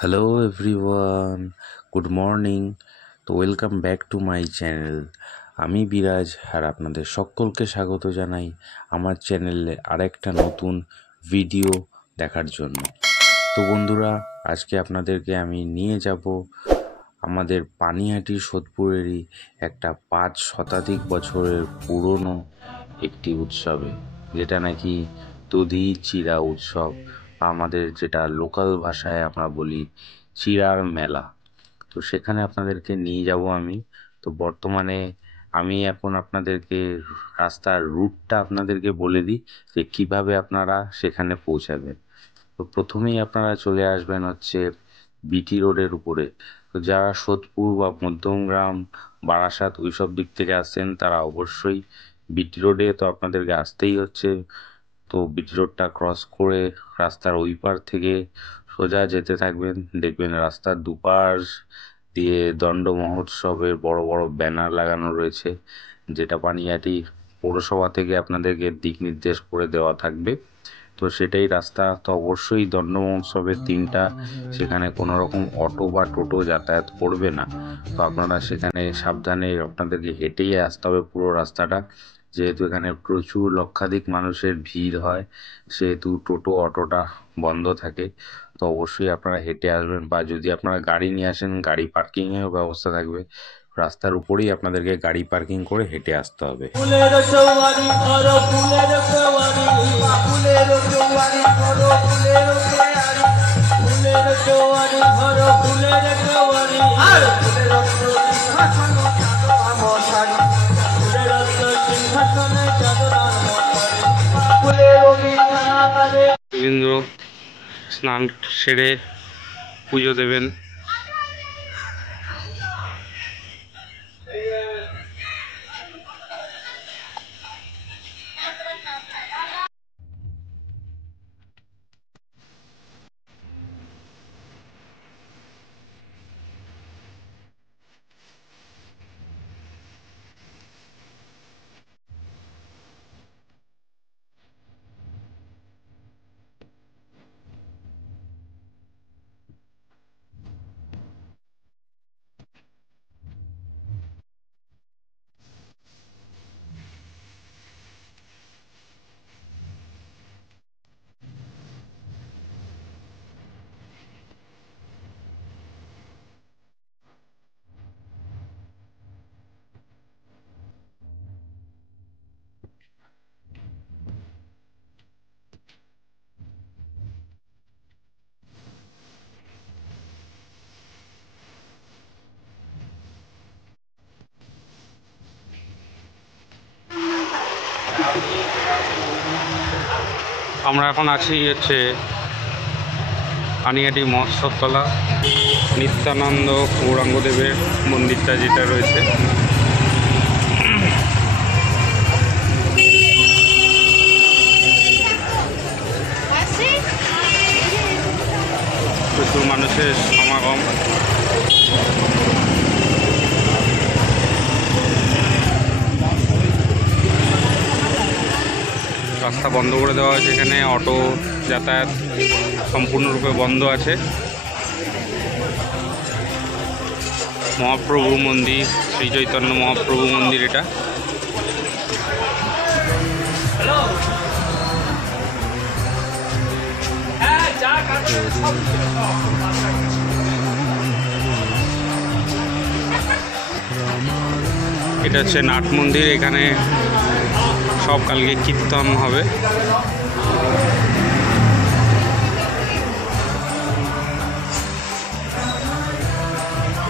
Hello everyone, good morning. তো welcome back to my channel. আমি বিরাজ আর আপনাদের সকলকে স্বাগত জানাই আমার চ্যানেলে আরেকটা নতুন ভিডিও দেখার জন্য। তো বন্ধুরা, আজকে আপনাদেরকে আমি নিয়ে যাব আমাদের পানিহাটি সোদপুরেরই একটা 5 শতাধিক বছরের পুরনো একটি উৎসবে, যেটা নাকি দধি চিড়া উৎসব, আমাদের যেটা লোকাল ভাষায় আমরা বলি চিড়ার মেলা। তো সেখানে আপনাদেরকে নিয়ে যাব আমি। তো বর্তমানে আমি এখন আপনাদেরকে রাস্তার রুটটা আপনাদেরকে বলে দিই যে কিভাবে আপনারা সেখানে পৌঁছাবেন। তো প্রথমেই আপনারা চলে আসবেন হচ্ছে বিটি রোডের উপরে। তো যারা সোদপুর বা মধ্যমগ্রাম, বারাসাত ওইসব দিক থেকে আসছেন তারা অবশ্যই বিটি রোডে তো আপনাদেরকে আসতেই হচ্ছে। তো বিটি রোডটা ক্রস করে রাস্তার ওই পার থেকে সোজা যেতে থাকবেন, দেখবেন রাস্তার দুপাশ দিয়ে দণ্ড মহোৎসবের বড় বড় ব্যানার লাগানো রয়েছে, যেটা পানিহাটি পৌরসভা থেকে আপনাদেরকে দিক নির্দেশ করে দেওয়া থাকবে। তো সেটাই রাস্তা। তো অবশ্যই দণ্ড মহোৎসবের দিনটা সেখানে কোনো রকম অটো বা টোটো যাতায়াত করবে না। তো আপনারা সেখানে সাবধানে আপনাদেরকে হেঁটেই আসতে হবে পুরো রাস্তাটা, যেহেতু এখানে প্রচুর লক্ষাধিক মানুষের ভিড় হয়, সেহেতু টোটো অটোটা বন্ধ থাকে। তো অবশ্যই আপনারা হেঁটে আসবেন, বা যদি আপনারা গাড়ি নিয়ে আসেন গাড়ি পার্কিংয়েরও ব্যবস্থা থাকবে। রাস্তার উপরেই আপনাদেরকে গাড়ি পার্কিং করে হেঁটে আসতে হবে। রবীন্দ্র স্নান সেরে পুজো দেবেন। আমরা এখন আছি হচ্ছে পানিহাটি মহোৎসবতলা, নিত্যানন্দ গৌরাঙ্গদেবের মন্দিরটা যেটা রয়েছে। প্রচুর মানুষের সমাগম। রাস্তা বন্ধ করে দেওয়া হয়েছে, এখানে অটো যাতায়াত সম্পূর্ণরূপে বন্ধ আছে। মহাপ্রভু মন্দির, শ্রী চৈতন্য মহাপ্রভু মন্দির এটা। এটা হচ্ছে নাট মন্দির, এখানে সব কালকে কীর্তন হবে।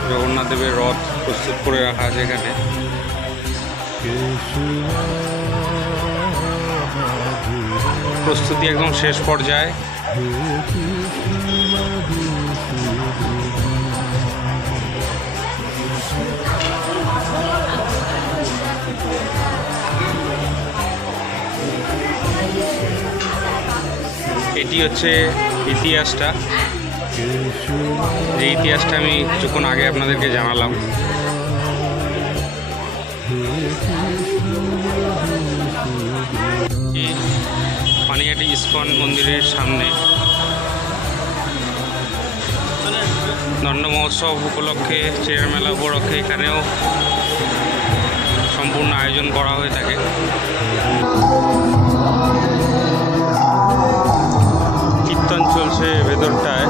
জগন্নাথ দেবের রথ প্রস্তুত করে রাখা আছে এখানে। প্রস্তুতি একদম শেষ পর্যায়ে। এটি হচ্ছে ইতিহাসটা, যে ইতিহাসটা আমি কিছুক্ষণ আগে আপনাদেরকে জানালাম। পানিহাটি ইস্কন মন্দিরের সামনে দণ্ড মহোৎসব উপলক্ষে, চেয়ার মেলা উপলক্ষে এখানেও সম্পূর্ণ আয়োজন করা হয়ে থাকে। কীর্তন চলছে ভেতরটায়।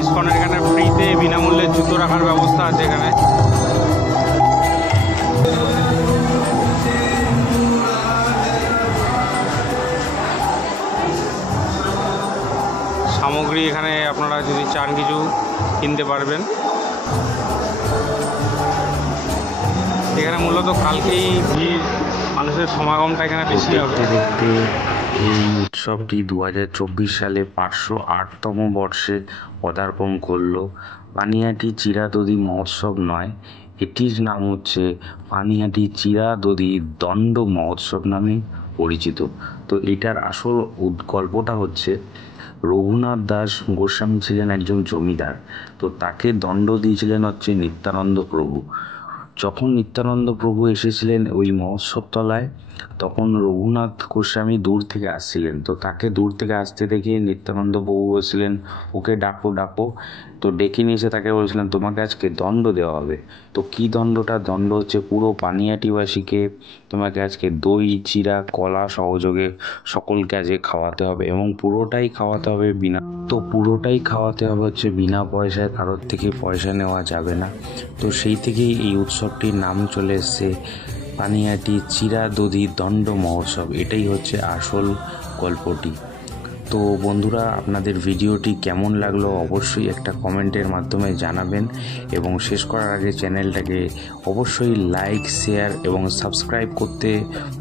ইসকনের এখানে ফ্রিতে বিনামূল্যে জুতো রাখার ব্যবস্থা আছে এখানে। সামগ্রী এখানে আপনারা যদি চান কিছু কিনতে পারবেন। এখানে মূলত কালকেই ভিড়, মানুষের সমাগমটা এখানে বেশি হবে। দেখতে এই উৎসবটি 2024 সালে 508তম বর্ষে পদার্পণ করলো। পানিহাটি চিরাদধি মহোৎসব নয়, এটির নাম হচ্ছে পানিহাটি চিরাদধি দণ্ড মহোৎসব নামে পরিচিত। তো এটার আসল গল্পটা হচ্ছে, রঘুনাথ দাস গোস্বামী ছিলেন একজন জমিদার। তো তাকে দণ্ড দিয়েছিলেন হচ্ছে নিত্যানন্দ প্রভু। যখন নিত্যানন্দ প্রভু এসেছিলেন ওই মহোৎসব তলায়, তখন রঘুনাথ গোস্বামী দূর থেকে আসছিলেন। তো তাকে দূর থেকে আসতে দেখে নিত্যানন্দ প্রভু বলছিলেন, ওকে ডাকো ডাকো। তো ডেকে নিয়ে এসে তাকে বলছিলেন, তোমাকে আজকে দণ্ড দেওয়া হবে। তো কী দণ্ডটা? দণ্ড হচ্ছে পুরো পানিহাটিবাসীকে তোমাকে আজকে দই, চিড়া, কলা সহযোগে সকলকে আজকে খাওয়াতে হবে, এবং পুরোটাই খাওয়াতে হবে হচ্ছে বিনা পয়সায়, কারোর থেকে পয়সা নেওয়া যাবে না। তো সেই থেকেই এই উৎসবটির নাম চলে এসছে পানিহাটি চিরাদধি দণ্ড মহোৎসব। এটাই হচ্ছে আসল গল্পটি। তো বন্ধুরা, আপনাদের ভিডিওটি কেমন লাগলো অবশ্যই একটা কমেন্টের মাধ্যমে জানাবেন, এবং শেষ করার আগে চ্যানেলটাকে অবশ্যই লাইক, শেয়ার এবং সাবস্ক্রাইব করতে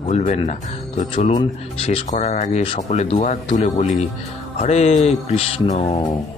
ভুলবেন না। তো চলুন শেষ করার আগে সকলে দুহাত তুলে বলি, হরে কৃষ্ণ।